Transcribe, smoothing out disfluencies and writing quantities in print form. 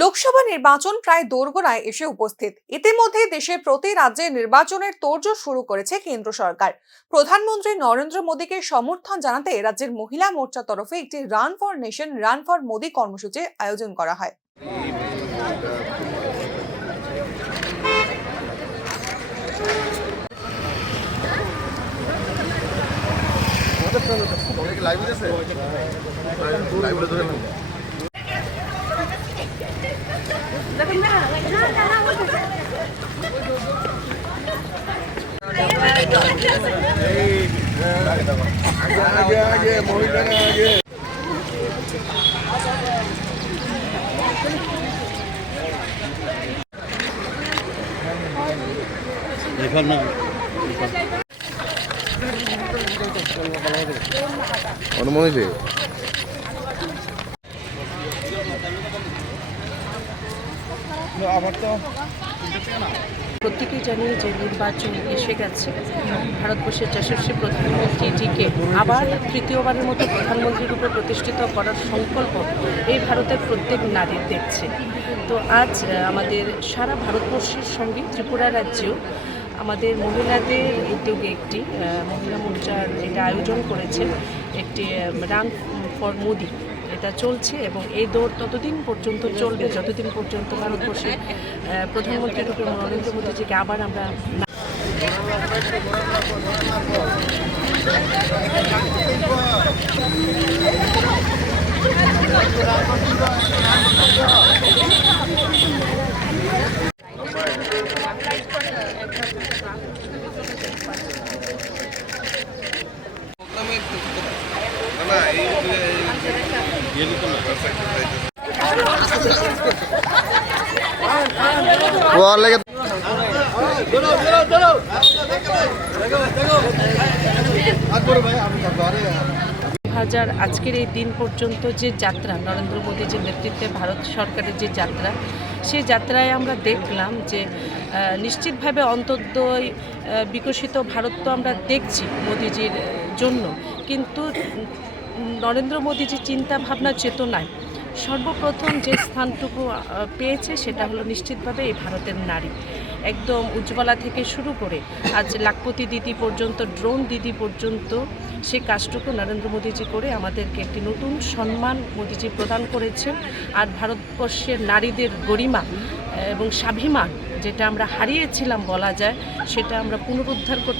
লোকসভা নির্বাচন প্রায় দোরগোড়ায় এসে উপস্থিত। ইতিমধ্যে দেশের প্রতি রাজ্যে নির্বাচনের তোড়জোড় শুরু করেছে কেন্দ্র সরকার। প্রধানমন্ত্রী নরেন্দ্র মোদীকে সমর্থন জানাতে রাজ্যের মহিলা মোর্চার তরফে একটি run for nation run for Modi কর্মসূচির আয়োজন করা হয়। অনুমতি প্রত্যেকেই জানি যে নির্বাচন এসে গেছে। ভারতবর্ষের যশস্বী প্রধানমন্ত্রীজিকে আবার তৃতীয়বারের মতো প্রধানমন্ত্রী রূপে প্রতিষ্ঠিত করার সংকল্প এই ভারতের প্রত্যেক নারীর দেখছে। তো আজ আমাদের সারা ভারতবর্ষের সঙ্গে ত্রিপুরা রাজ্যেও আমাদের মহিলাদের উদ্যোগে একটি মহিলা মোর্চার এটা আয়োজন করেছে, একটি রান ফর মোদি এটা চলছে এবং এই দৌড় ততদিন পর্যন্ত চলবে যতদিন পর্যন্ত ভারতবর্ষের প্রধানমন্ত্রী রূপে নরেন্দ্র মোদীজিকে আবার আমরা আজকের এই দিন পর্যন্ত যে যাত্রা নরেন্দ্র মোদীজির নেতৃত্বে ভারত সরকারের যে যাত্রা, সেই যাত্রায় আমরা দেখলাম যে নিশ্চিতভাবে অন্তর্দয় বিকশিত ভারত তো আমরা দেখছি মোদীজির জন্য, কিন্তু নরেন্দ্র মোদীজির চিন্তা ভাবনা চেতনায় সর্বপ্রথম যে স্থানটুকু পেয়েছে সেটা হলো নিশ্চিতভাবে এই ভারতের নারী। একদম উজ্জ্বলা থেকে শুরু করে আজ লাখপতি দিদি পর্যন্ত, ড্রোন দিদি পর্যন্ত, সেই কাজটুকু নরেন্দ্র মোদীজি করে আমাদেরকে একটি নতুন সম্মান মোদীজি প্রদান করেছেন। আর ভারতবর্ষের নারীদের গরিমা এবং স্বাভিমান যেটা আমরা হারিয়েছিলাম বলা যায়, সেটা আমরা পুনরুদ্ধার করতে